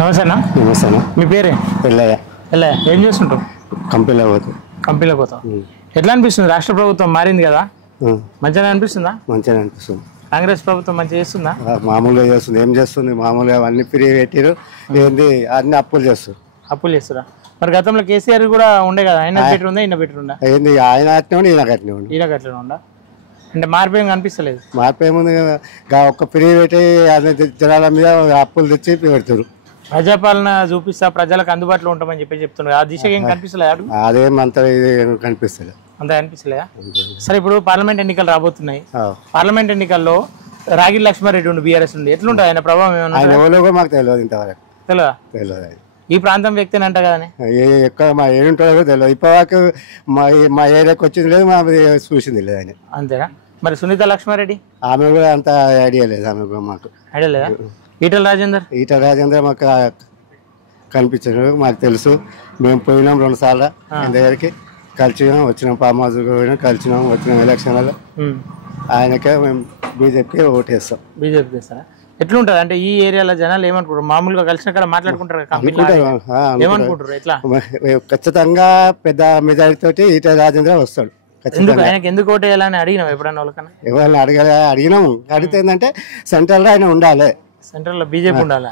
నమస్తే అన్న. నమస్తే అన్న. మీ పేరే? ఎల్లయ్య. ఎల్లయ్య, ఏం చేస్తుంటావు? కంపెనీలో పోతావు. ఎట్లా అనిపిస్తుంది? రాష్ట్ర ప్రభుత్వం మారింది కదా, మంచిగా అనిపిస్తుందా? మంచిగా అనిపిస్తుంది. కాంగ్రెస్ ప్రభుత్వం మంచిగా చేస్తుందా? మామూలుగా చేస్తుంది. ఏం చేస్తుంది? మామూలుగా అన్ని ఫ్రీ పెట్టారు. ఏంది అన్ని అప్పులు చేస్తారు. అప్పులు చేస్తారా? మరి గతంలో కేసీఆర్ కూడా ఉండే కదా, ఆయన బెటర్ ఉందా ఈయన బెటర్ ఉందా? ఏంది ఆయన కట్టిన ఈయన కట్టిన ఈయన కట్టిన ఉందా? అంటే మార్పు ఏం కనిపిస్తలేదు. మార్పు ఏముంది? ఒక్క ఫ్రీ పెట్టి జనాల మీద అప్పులు తెచ్చి పెడతారు. ప్రజాపాలన చూపిస్తా, ప్రజలకు అందుబాటులో ఉంటామని చెప్తున్నారు. ఆ దిశగా ఏం కనిపిస్తలేదు. అదేం అంత కనిపిస్తలేదు. అంత కనిపిస్తలేదా? సరే, ఇప్పుడు పార్లమెంట్ ఎన్నికలు రాబోతున్నాయి. పార్లమెంట్ ఎన్నికల్లో రాగిడి లక్ష్మారెడ్డి ఉండి బీఆర్ఎస్ ఉంది, ఎట్లుంటుంది ఆయన ప్రభావం? ఏమన్నా మాకు తెలియదు, ఇంతవరకు తెలియదు. ఈ ప్రాంతం వ్యక్తిని అంట కదా, ఎక్కడ మా ఏడుంటాడో తెలియదు. ఇప్పటివరకు మా ఏరియాకి వచ్చింది లేదు, మా చూసింది లేదు ఆయన. అంతేనా? మరి సునీత లక్ష్మారెడ్డి ఆమె కూడా అంత ఐడియా లేదు. ఆమె కూడా మాకు ఐడియా లేదా? ఈటల రాజేందర్ మాకు కనిపించారు, మాకు తెలుసు. మేము పోయినాం 2 సార్లు ఆయన దగ్గరికి, కలిసినాం, వచ్చినాం. ఫామ్ హౌస్ పోయినాం, కలిసినాం, వచ్చినాం. ఎలక్షన్లలో ఆయనకే మేము బీజేపీకి ఓటేస్తాం. బీజేపీ చేస్తారా? ఎట్లుంటది అంటే ఈ ఏరియాలో జనాలు ఏమనుకుంటారు? మామూలుగా కలిసిన కాడ మాట్లాడుకుంటారు, ఏమనుకుంటారు? ఎట్లా? ఖచ్చితంగా పెద్ద మెజారిటీ తోటి ఈటల రాజేంద్ర వస్తాడు. ఆయనకి ఎందుకు ఓటు వేయాలని అడిగినాం ఎప్పుడన్నా వాళ్ళకన్నా? ఎవరిని అడిగినాము. అడిగితే ఏంటంటే సెంట్రల్ లో ఆయన ఉండాలి, సెంట్రల్ లో బీజేపీ ఉండాలి,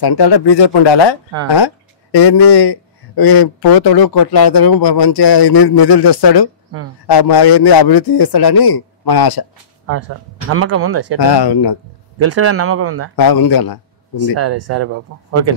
సెంట్రల్ లో బీజేపీ ఉండాలి. ఏంది పోతాడు, కొట్లాడతాడు, మంచిగా నిధులు తెస్తాడు, ఏంది అభివృద్ధి చేస్తాడని మా ఆశ. నమ్మకం ఉందా? ఉన్నది. గెలిచాడని నమ్మకం ఉందా? ఉంది అన్న, ఉంది. సరే సరే బాబు, ఓకే.